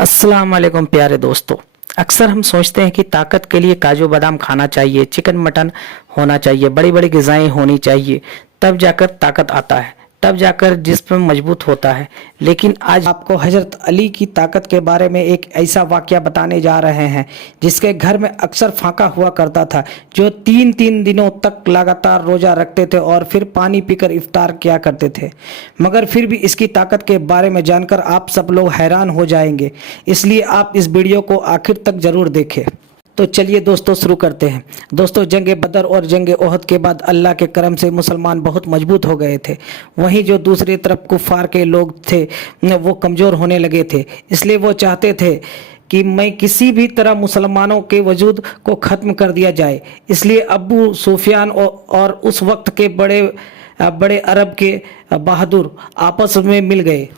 अस्सलाम वालेकुम प्यारे दोस्तों। अक्सर हम सोचते हैं कि ताकत के लिए काजू बादाम खाना चाहिए, चिकन मटन होना चाहिए, बड़ी बड़ी ग़िज़ाएं होनी चाहिए, तब जाकर ताकत आता है, तब जाकर जिस्म मजबूत होता है। लेकिन आज आपको हज़रत अली की ताकत के बारे में एक ऐसा वाक़या बताने जा रहे हैं जिसके घर में अक्सर फाका हुआ करता था, जो 3-3 दिनों तक लगातार रोज़ा रखते थे और फिर पानी पीकर इफ्तार किया करते थे। मगर फिर भी इसकी ताकत के बारे में जानकर आप सब लोग हैरान हो जाएंगे, इसलिए आप इस वीडियो को आखिर तक ज़रूर देखें। तो चलिए दोस्तों शुरू करते हैं। दोस्तों, जंग बदर और जंग ओहद के बाद अल्लाह के करम से मुसलमान बहुत मजबूत हो गए थे। वहीं जो दूसरी तरफ कुफ़ार के लोग थे वो कमज़ोर होने लगे थे। इसलिए वो चाहते थे कि मैं किसी भी तरह मुसलमानों के वजूद को ख़त्म कर दिया जाए। इसलिए अबू सुफियान और उस वक्त के बड़े बड़े अरब के बहादुर आपस में मिल गए।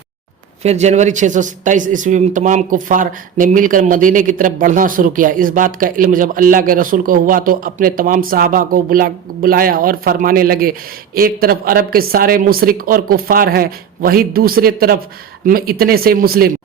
फिर जनवरी 627 ईस्वी में तमाम कुफ़ार ने मिलकर मदीने की तरफ बढ़ना शुरू किया। इस बात का इल्म जब अल्लाह के रसूल को हुआ तो अपने तमाम सहाबा को बुलाया और फरमाने लगे, एक तरफ अरब के सारे मुशरिक और कुफ़ार हैं, वही दूसरे तरफ इतने से मुस्लिम।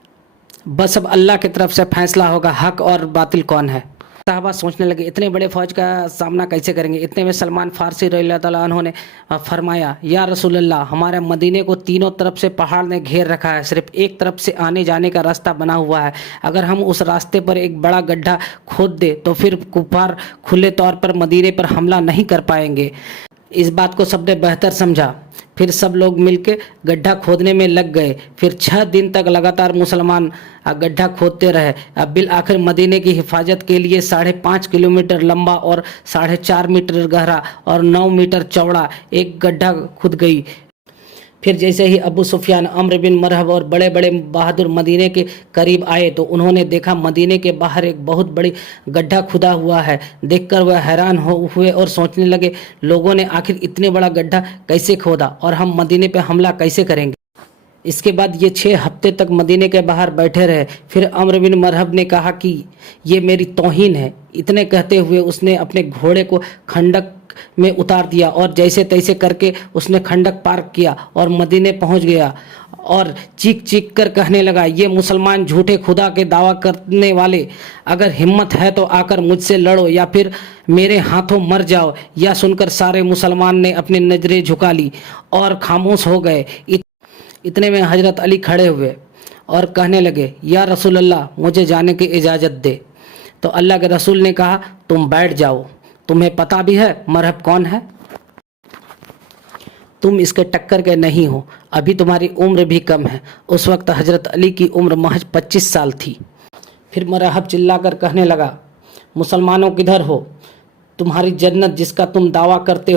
बस अब अल्लाह की तरफ से फैसला होगा हक और बातिल कौन है। साहबा सोचने लगे इतने बड़े फौज का सामना कैसे करेंगे। इतने में सलमान फारसी रज़ियल्लाहु ताला अन्हु ने फरमाया, या रसूलल्लाह, हमारे मदीने को तीनों तरफ से पहाड़ ने घेर रखा है, सिर्फ एक तरफ से आने जाने का रास्ता बना हुआ है। अगर हम उस रास्ते पर एक बड़ा गड्ढा खोद दे तो फिर कुफार खुले तौर पर मदीने पर हमला नहीं कर पाएंगे। इस बात को सबने बेहतर समझा। फिर सब लोग मिलकर गड्ढा खोदने में लग गए। फिर 6 दिन तक लगातार मुसलमान गड्ढा खोदते रहे। अब बिल आखिर मदीने की हिफाजत के लिए 5.5 किलोमीटर लंबा और 4.5 मीटर गहरा और 9 मीटर चौड़ा एक गड्ढा खुद गई। फिर जैसे ही अबू सुफियान, अम्र बिन मरहब और बड़े बड़े बहादुर मदीने के करीब आए तो उन्होंने देखा मदीने के बाहर एक बहुत बड़ी गड्ढा खुदा हुआ है। देखकर वह हैरान हुए और सोचने लगे, लोगों ने आखिर इतने बड़ा गड्ढा कैसे खोदा और हम मदीने पे हमला कैसे करेंगे। इसके बाद ये 6 हफ्ते तक मदीने के बाहर बैठे रहे। फिर अम्र बिन मरहब ने कहा कि ये मेरी तौहीन है। इतने कहते हुए उसने अपने घोड़े को खंडक में उतार दिया और जैसे तैसे करके उसने खंडक पार किया और मदीने पहुंच गया और चीख चीख कर कहने लगा, ये मुसलमान झूठे खुदा के दावा करने वाले, अगर हिम्मत है तो आकर मुझसे लड़ो या फिर मेरे हाथों मर जाओ। यह सुनकर सारे मुसलमान ने अपनी नजरें झुका ली और खामोश हो गए। इतने में हजरत अली खड़े हुए और कहने लगे, या रसूल अल्लाह, मुझे जाने की इजाज़त दे। तो अल्लाह के रसूल ने कहा, तुम बैठ जाओ, तुम्हें पता भी है मरहब कौन है? तुम इसके टक्कर के नहीं हो, अभी तुम्हारी उम्र भी कम है। उस वक्त हजरत अली की उम्र महज 25 साल थी। फिर मरहब चिल्लाकर कहने लगा, मुसलमानों किधर हो? तुम्हारी जन्नत जिसका तुम दावा कहते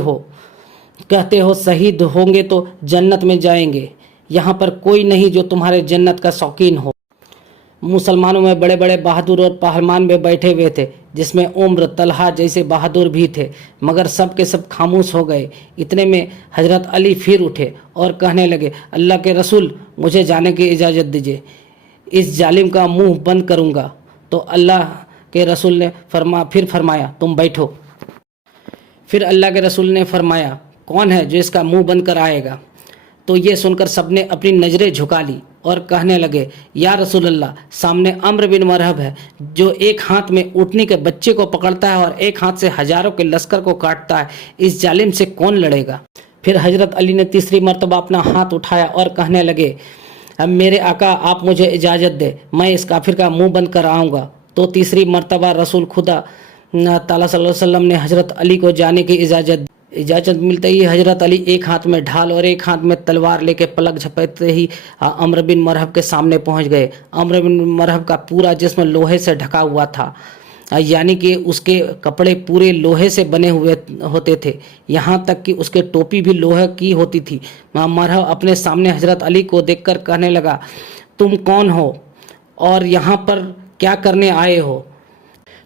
हो शहीद होंगे तो जन्नत में जाएंगे। यहाँ पर कोई नहीं जो तुम्हारे जन्नत का शौकीन हो। मुसलमानों में बड़े बड़े बहादुर और पहलवान भी बैठे हुए थे, जिसमें उम्र तलहा जैसे बहादुर भी थे, मगर सब के सब खामोश हो गए। इतने में हजरत अली फिर उठे और कहने लगे, अल्लाह के रसूल, मुझे जाने की इजाज़त दीजिए, इस जालिम का मुंह बंद करूँगा। तो अल्लाह के रसूल ने फरमाया, तुम बैठो। फिर अल्लाह के रसूल ने फरमाया, कौन है जो इसका मुंह बंद कर आएगा? तो ये सुनकर सबने अपनी नज़रें झुका ली और कहने लगे, या रसूल अल्लाह, सामने अम्र बिन मरहब है, जो एक हाथ में ऊँटनी के बच्चे को पकड़ता है और एक हाथ से हजारों के लश्कर को काटता है। इस जालिम से कौन लड़ेगा? फिर हजरत अली ने तीसरी मरतबा अपना हाथ उठाया और कहने लगे, अब मेरे आका, आप मुझे इजाज़त दे, मैं इस काफिर का मुँह बंद कर आऊँगा। तो तीसरी मरतबा रसूल खुदा ताला सल्लल्लाहु अलैहि वसल्लम ने हजरत अली को जाने की इजाज़त मिलते ही हजरत अली एक हाथ में ढाल और एक हाथ में तलवार लेके पलक झपकते ही अम्र बिन मरहब के सामने पहुंच गए। अम्र बिन मरहब का पूरा जिस्म लोहे से ढका हुआ था, यानी कि उसके कपड़े पूरे लोहे से बने हुए होते थे, यहाँ तक कि उसके टोपी भी लोहे की होती थी। मरहब अपने सामने हजरत अली को देखकर कहने लगा, तुम कौन हो और यहाँ पर क्या करने आए हो?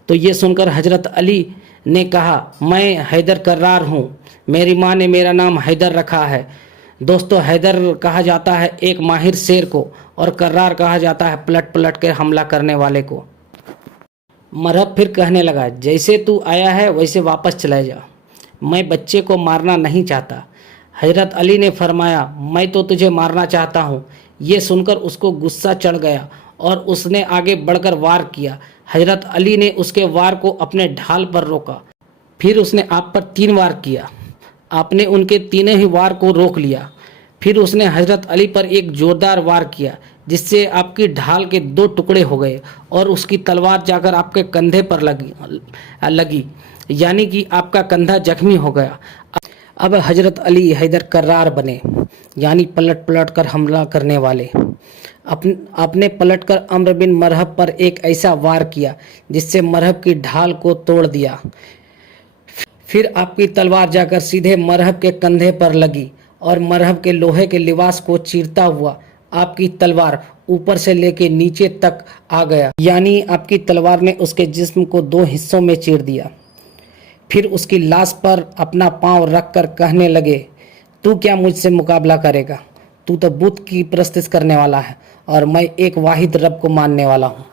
तो ये सुनकर हजरत अली ने कहा, मैं हैदर कर्रार हूँ, मेरी माँ ने मेरा नाम हैदर रखा है। दोस्तों, हैदर कहा जाता है एक माहिर शेर को और कर्रार कहा जाता है पलट पलट कर हमला करने वाले को। मरहब फिर कहने लगा, जैसे तू आया है वैसे वापस चला जा, मैं बच्चे को मारना नहीं चाहता। हजरत अली ने फरमाया, मैं तो तुझे मारना चाहता हूँ। ये सुनकर उसको गुस्सा चढ़ गया اور اس نے آگے بڑھ کر وار کیا۔ حضرت علی نے اس کے وار کو اپنے ڈھال پر روکا، پھر اس نے آپ پر 3 وار کیا۔ آپ نے ان کے تینوں ہی وار کو روک لیا۔ پھر اس نے حضرت علی پر ایک زوردار وار کیا جس سے آپ کی ڈھال کے 2 ٹکڑے ہو گئے اور اس کی تلوار جا کر آپ کے کندھے پر لگی، یعنی کہ آپ کا کندھا زخمی ہو گیا۔ اب حضرت علی حیدر کرار بنے، یعنی پلٹ پلٹ کر حملہ کرنے والے۔ آپ نے پلٹ کر عمرو بن مرہب پر ایک ایسا وار کیا جس سے مرہب کی ڈھال کو توڑ دیا۔ پھر آپ کی تلوار جا کر سیدھے مرہب کے کندھے پر لگی اور مرہب کے لوہے کے لباس کو چیرتا ہوا آپ کی تلوار اوپر سے لے کے نیچے تک آ گیا، یعنی آپ کی تلوار نے اس کے جسم کو 2 حصوں میں چیر دیا۔ پھر اس کی لاش پر اپنا پاؤں رکھ کر کہنے لگے، تو کیا مجھ سے مقابلہ کرے گا؟ تو بت کی پرستش کرنے والا ہے اور میں ایک واحد رب کو ماننے والا ہوں۔